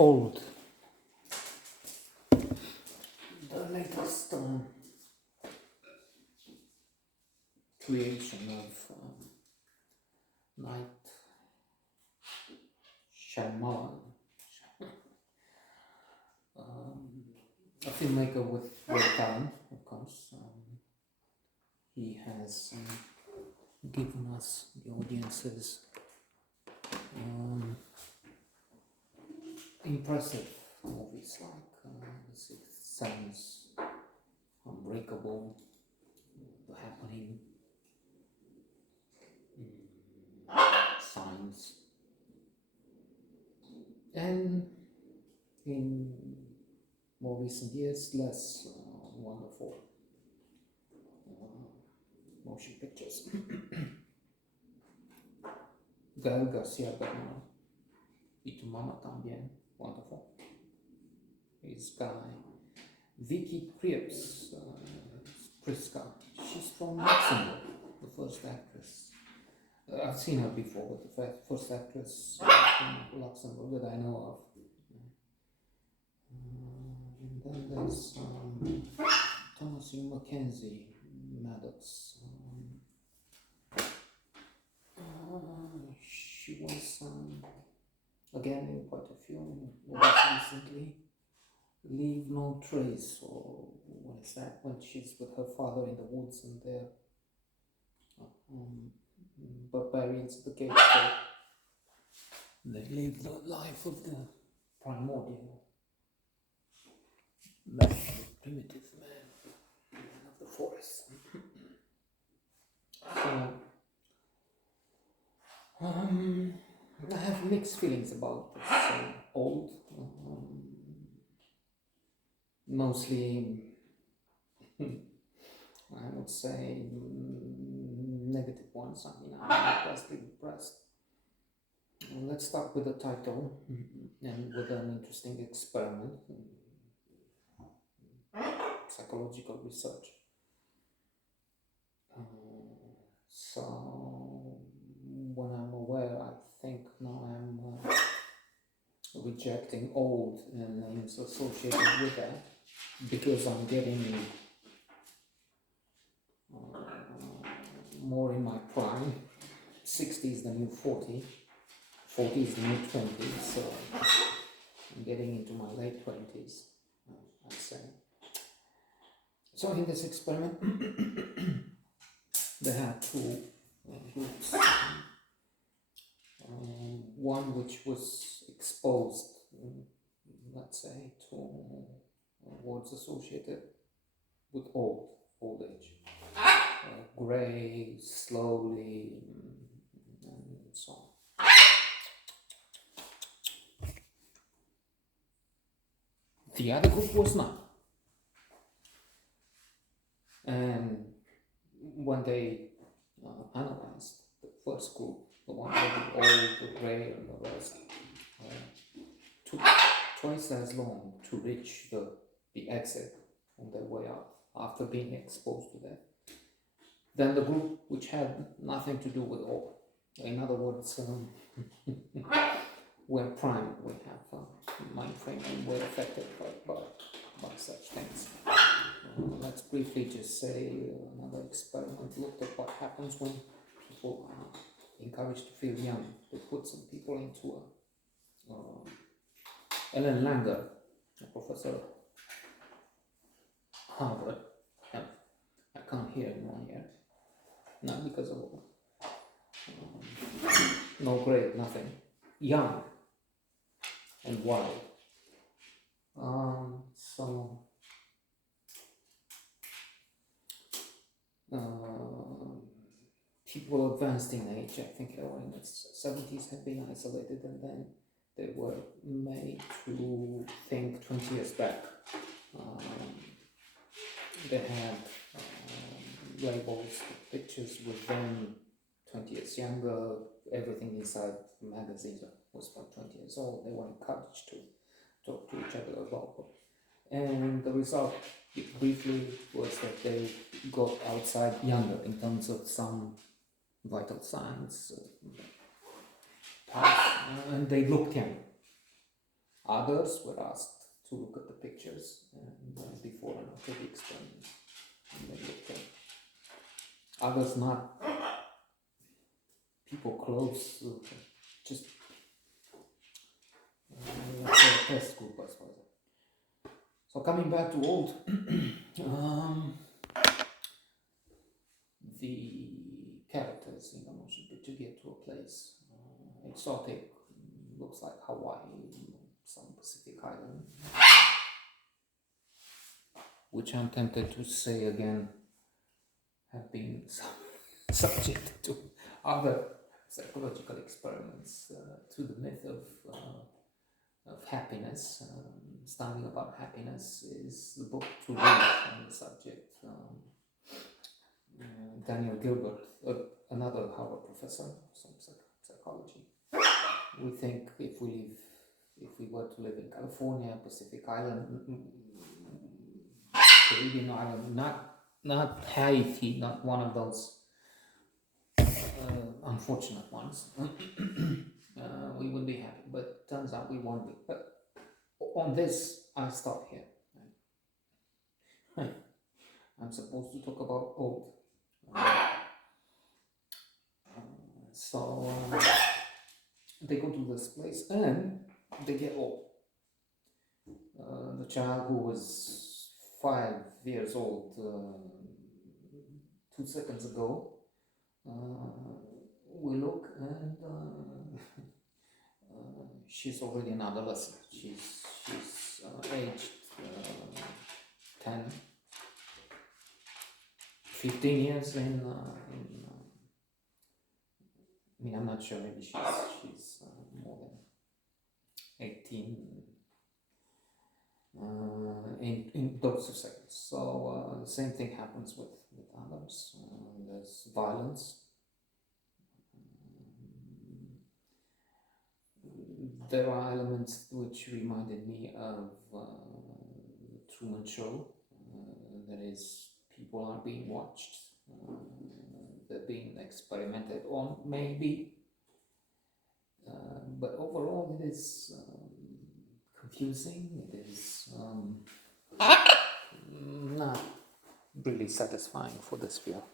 Old, the latest creation of Night Shyamalan, a filmmaker with great talent, of course. He has given us, the audiences, impressive movies like The Sixth Sense, Unbreakable, The Happening, Signs, and in more recent years, less wonderful motion pictures. Gael Garcia Bernal, Y Tu Mama También, wonderful. His guy, Vicky Krieps, Priska, she's from Luxembourg, the first actress. I've seen her before, but the first actress from Luxembourg that I know of. And then there's Thomasin McKenzie, Maddox. She was again in quite a few movies recently. Leave No Trace, or what is that? When she's with her father in the woods and they're barbarians at the gates. They live the life of the primordial man, the primitive man of the forest. So, I have mixed feelings about this Old. Mostly, I would say, negative ones. I mean, I'm vastly impressed. Let's start with the title and with an interesting experiment, psychological research. So, when I'm aware, I think now I'm rejecting Old and names associated with that, because I'm getting more in my prime. 60 is the new 40, 40 is the new 20, so I'm getting into my late 20s, I'd say. So in this experiment, they had two groups. One which was exposed, let's say, to words associated with old age. Grey, slowly, and so on. The other group was not. And when they analyzed the first group, the one with the old, the grey, and the rest, took twice as long to reach the exit on their way out after being exposed to that than the group which had nothing to do with old. In other words, we're primed, we have mind frame, and we're affected by such things. Let's briefly just say another experiment looked at what happens when people are encouraged to feel young. They put some people into Ellen Langer, a professor at Harvard. I can't hear anyone here. Not because of no grade, nothing. Young and wild. People advanced in age, I think in the 70s had been isolated, and then they were made to think 20 years back. They had labels, pictures with them 20 years younger, everything inside the magazines was about 20 years old. They were encouraged to talk to each other about it. And the result, briefly, was that they got outside younger in terms of some vital signs, and they looked young. others were asked to look at the pictures and before and after the experiment. And they looked at others, not people close, just test group, I suppose. So coming back to old, the characters in the motion picture get to a place exotic, looks like Hawaii, some Pacific island, which I'm tempted to say again have been subject to other psychological experiments, to the myth of happiness. Stumbling About Happiness is the book to read on the subject. Daniel Gilbert, another Harvard professor of some psychology. We think if we were to live in California, Pacific Island, Caribbean island, not Haiti, not one of those unfortunate ones, we would be happy. But turns out we won't be. But on this, I stop here. I'm supposed to talk about old. So they go to this place and they get old. The child who was 5 years old 2 seconds ago, we look and she's already an adolescent. She's aged 10, 15 years in I mean, I'm not sure, maybe she's more than 18 in those 2 seconds. So the same thing happens with others. There's violence. There are elements which reminded me of the Truman Show. That is, people are being watched. They're being experimented on, maybe. But overall, it is confusing. It is not really satisfying for this viewer.